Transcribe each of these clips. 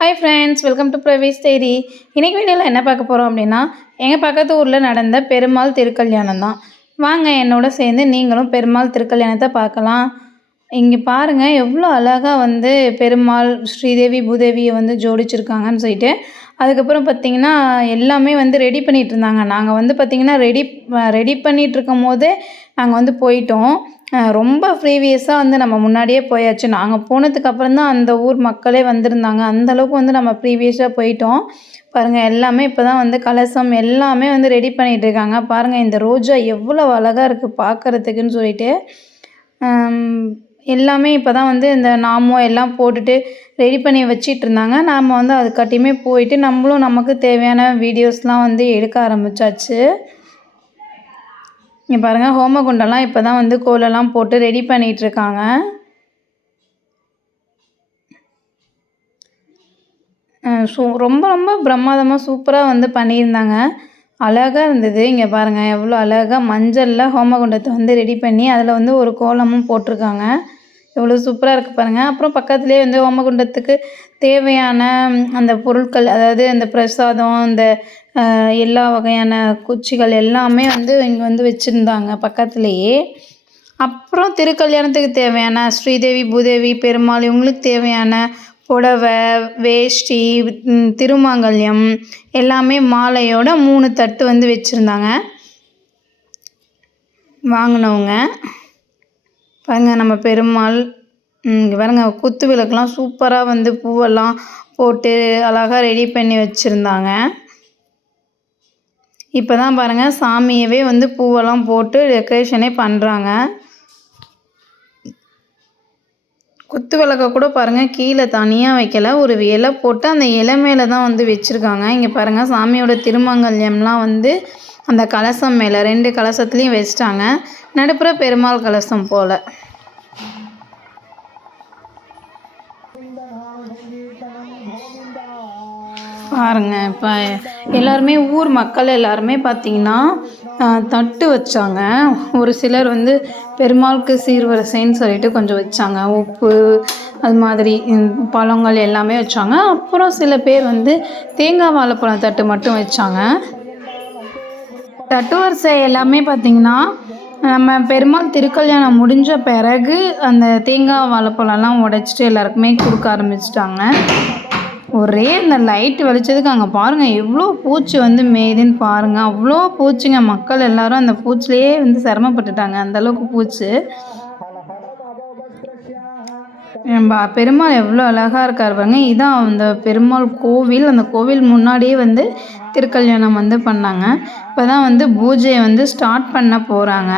Hi friends, welcome to Pravesh diary. இன்றைக்கி வீடியோவில் என்ன பார்க்க போகிறோம் அப்படின்னா, எங்கள் பக்கத்து ஊரில் நடந்த பெருமாள் திருக்கல்யாணம் தான். வாங்க என்னோட சேர்ந்து நீங்களும் பெருமாள் திருக்கல்யாணத்தை பார்க்கலாம். இங்கே பாருங்கள் எவ்வளோ அழகாக வந்து பெருமாள், ஸ்ரீதேவி, பூதேவியை வந்து ஜோடிச்சிருக்காங்கன்னு சொல்லிட்டு. அதுக்கப்புறம் பார்த்திங்கன்னா எல்லாமே வந்து ரெடி பண்ணிகிட்டு இருந்தாங்க. நாங்கள் வந்து பார்த்திங்கன்னா ரெடி பண்ணிகிட்ருக்கும் போதே நாங்கள் வந்து போயிட்டோம். ரொம்ப ப்ரீவியஸாக வந்து நம்ம முன்னாடியே போயாச்சு. நாங்கள் போனதுக்கப்புறம் தான் அந்த ஊர் மக்களே வந்திருந்தாங்க. அந்தளவுக்கு வந்து நம்ம ப்ரீவியஸாக போயிட்டோம். பாருங்கள் எல்லாமே இப்போ தான் வந்து கலசம் எல்லாமே வந்து ரெடி பண்ணிகிட்ருக்காங்க. பாருங்கள் இந்த ரோஜா எவ்வளோ அழகாக இருக்குது பார்க்குறதுக்குன்னு சொல்லிட்டு. எல்லாமே இப்போ தான் வந்து இந்த நாமம் எல்லாம் போட்டுட்டு ரெடி பண்ணி வச்சிட்ருந்தாங்க. நாம் வந்து அதுக்காட்டியுமே போயிட்டு நம்மளும் நமக்கு தேவையான வீடியோஸ்லாம் வந்து எடுக்க ஆரம்பித்தாச்சு. இங்கே பாருங்கள் ஹோமகுண்டெல்லாம் இப்போ தான் வந்து கோலெல்லாம் போட்டு ரெடி பண்ணிகிட்ருக்காங்க. ரொம்ப ரொம்ப பிரமாதமாக சூப்பராக வந்து பண்ணியிருந்தாங்க. அழகாக இருந்தது. இங்கே பாருங்கள் எவ்வளோ அழகாக மஞ்சளில் ஹோமகுண்டத்தை வந்து ரெடி பண்ணி அதில் வந்து ஒரு கோலமும் போட்டிருக்காங்க. எவ்வளோ சூப்பராக இருக்குது பாருங்கள். அப்புறம் பக்கத்துலேயே வந்து ஹோமகுண்டத்துக்கு தேவையான அந்த பொருட்கள், அதாவது அந்த பிரசாதம், அந்த எல்லா வகையான குச்சிகள் எல்லாமே வந்து இங்கே வந்து வச்சுருந்தாங்க பக்கத்துலேயே. அப்புறம் திருக்கல்யாணத்துக்கு தேவையான ஸ்ரீதேவி, பூதேவி, பெருமாள் இவங்களுக்கு தேவையான புடவை, வேஷ்டி, திருமாங்கல்யம் எல்லாமே மாலையோட 3 தட்டு வந்து வச்சுருந்தாங்க வாங்கினவங்க. பாருங்கள் நம்ம பெருமாள் இங்கே பாருங்கள் குத்து விளக்கெலாம் சூப்பராக வந்து பூவெல்லாம் போட்டு அழகாக ரெடி பண்ணி வச்சுருந்தாங்க. இப்போ தான் பாருங்கள் சாமியவே வந்து பூவெல்லாம் போட்டு டெக்கரேஷனே பண்ணுறாங்க. குத்து விளக்க கூட பாருங்கள் கீழே தனியாக வைக்கல, ஒரு இலை போட்டு அந்த இலை மேலே தான் வந்து வச்சுருக்காங்க. இங்கே பாருங்கள் சாமியோட திருமங்கல்யம்லாம் வந்து அந்த கலசம் மேலே 2 கலசத்துலேயும் வச்சிட்டாங்க. நடுப்புற பெருமாள் கலசம் போல். பாருங்க இப்போ எல்லாருமே ஊர் மக்கள் எல்லாருமே பார்த்திங்கன்னா தட்டு வச்சாங்க. ஒரு சிலர் வந்து பெருமாளுக்கு சீர்வரிசைன்னு சொல்லிட்டு கொஞ்சம் வச்சாங்க. உப்பு அது மாதிரி பழங்கள் எல்லாமே வச்சாங்க. அப்புறம் சில பேர் வந்து தேங்காய் வாழைப்பழம் தட்டு மட்டும் வச்சாங்க. தட்டு வரிசை எல்லாமே பார்த்திங்கன்னா நம்ம பெருமாள் திருக்கல்யாணம் முடிஞ்ச பிறகு அந்த தேங்காய் வாழைப்பழம்லாம் உடைச்சிட்டு எல்லாருக்குமே கொடுக்க ஆரம்பிச்சிட்டாங்க. ஒரே இந்த லைட்டு வெளிச்சதுக்கு அங்கே பாருங்கள் எவ்வளோ பூச்சி வந்து மேய்துன்னு பாருங்கள். அவ்வளோ பூச்சிங்க. மக்கள் எல்லோரும் அந்த பூச்சிலேயே வந்து சிரமப்பட்டுட்டாங்க. அந்தளவுக்கு பூச்சி. நம்ம பெருமாள் எவ்வளோ அழகாக இருக்கார் பாருங்க. இதான் அந்த பெருமாள் கோவில். அந்த கோவில் முன்னாடியே வந்து திருக்கல்யாணம் வந்து பண்ணாங்க. இப்போ தான் வந்து பூஜையை வந்து ஸ்டார்ட் பண்ண போகிறாங்க.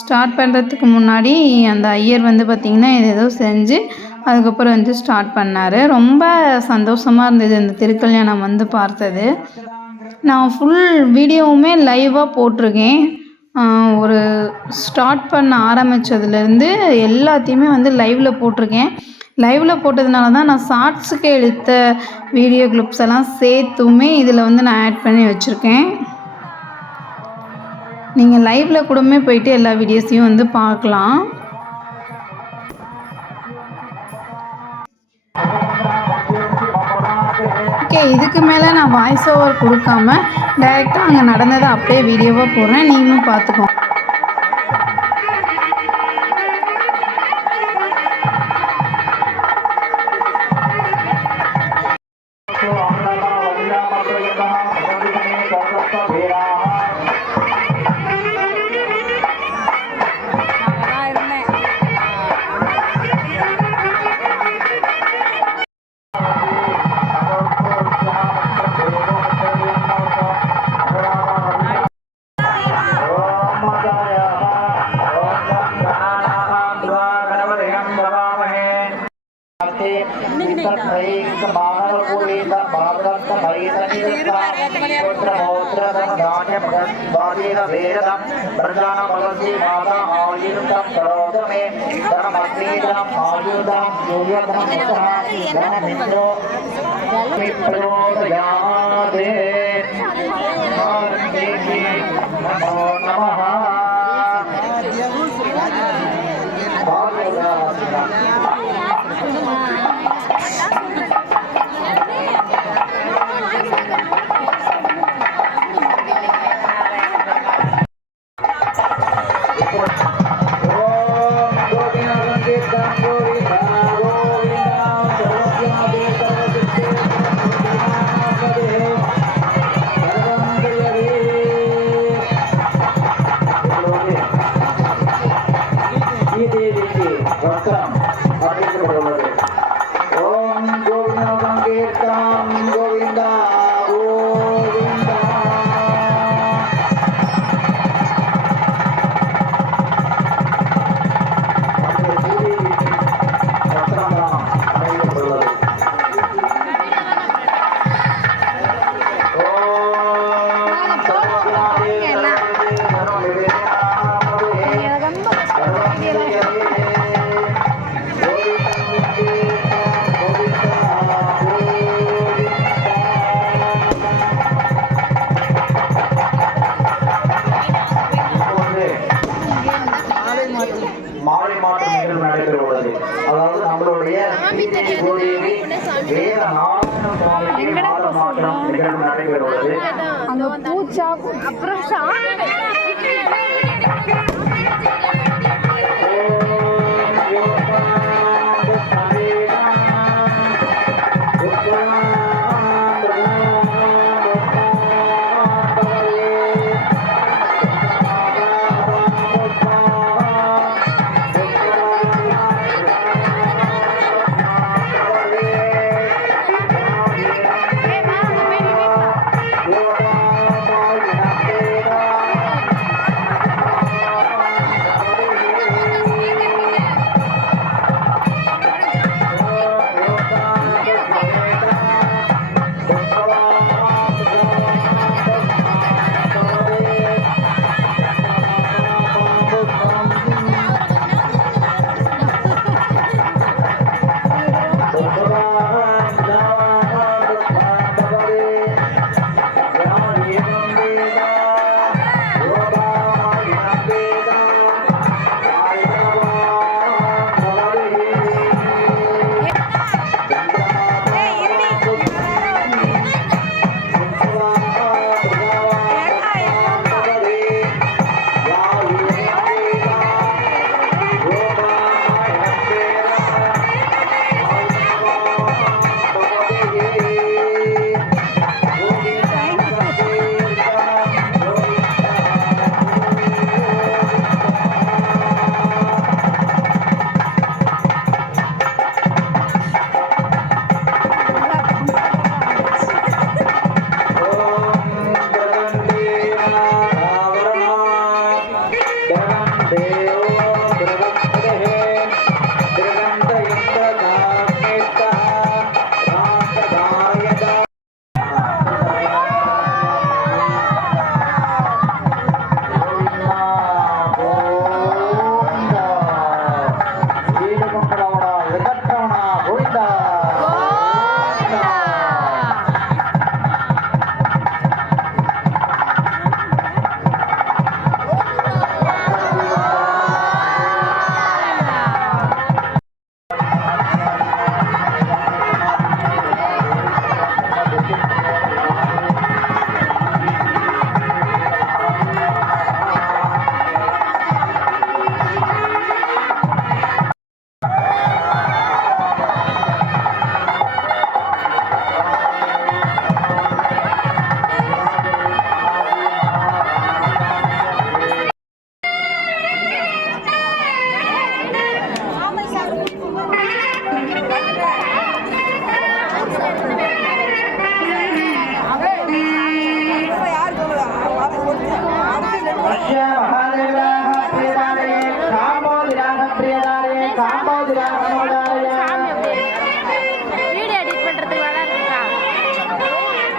ஸ்டார்ட் பண்ணுறதுக்கு முன்னாடி அந்த ஐயர் வந்து பார்த்திங்கன்னா ஏதோ செஞ்சு அதுக்கப்புறம் வந்து ஸ்டார்ட் பண்ணார். ரொம்ப சந்தோஷமாக இருந்தது இந்த திருக்கல்யாணம் வந்து பார்த்தது. நான் ஃபுல் வீடியோவுமே லைவாக போட்டிருக்கேன். ஒரு ஸ்டார்ட் பண்ண ஆரம்பித்ததுலேருந்து எல்லாத்தையுமே வந்து லைவில் போட்டிருக்கேன். லைவில் போட்டதுனால தான் நான் ஷார்ட்ஸுக்கு எடுத்த வீடியோ கிளிப்ஸ் எல்லாம் சேர்த்துமே இதில் வந்து நான் ஆட் பண்ணி வச்சுருக்கேன். நீங்கள் லைவில் கூடமே போயிட்டு எல்லா வீடியோஸையும் வந்து பார்க்கலாம். ஓகே, இதுக்கு மேலே நான் வாய்ஸ் ஓவர் கொடுக்காம டைரெக்டாக அங்கே நடந்ததை அப்படியே வீடியோவாக போடுறேன். நீங்களும் பார்த்துக்கோங்க. எங்கடா அங்க பூச்சா அப்புறம் வீடியோ எடிட் பண்றதுக்கு வேலை இருக்கா?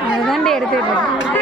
அதுதான் எடுத்துட்டு இருக்கேன்.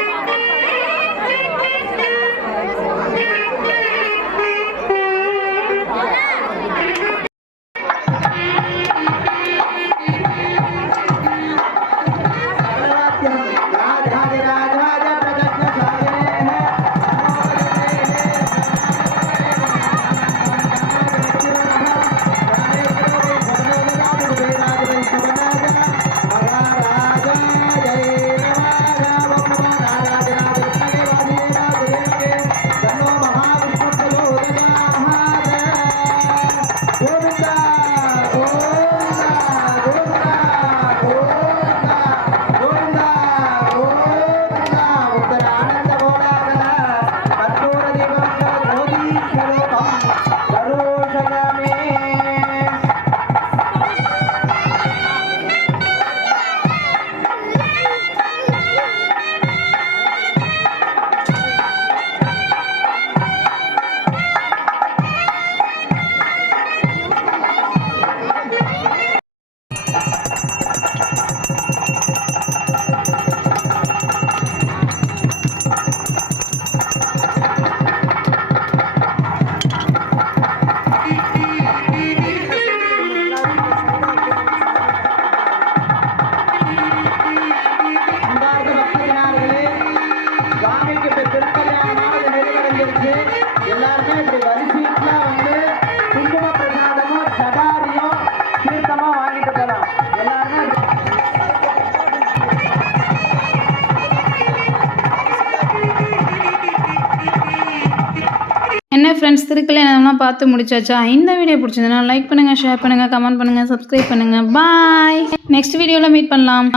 என்ன ஃப்ரெண்ட்ஸ் திருக்கல்யாணம்லாம் பார்த்து முடிச்சாச்சா? இந்த வீடியோ பிடிச்சிருந்ததுன்னா லைக் பண்ணுங்கள், ஷேர் பண்ணுங்கள், கமெண்ட் பண்ணுங்கள், சப்ஸ்கிரைப் பண்ணுங்கள். பாய். நெக்ஸ்ட் வீடியோவில் மீட் பண்ணலாம்.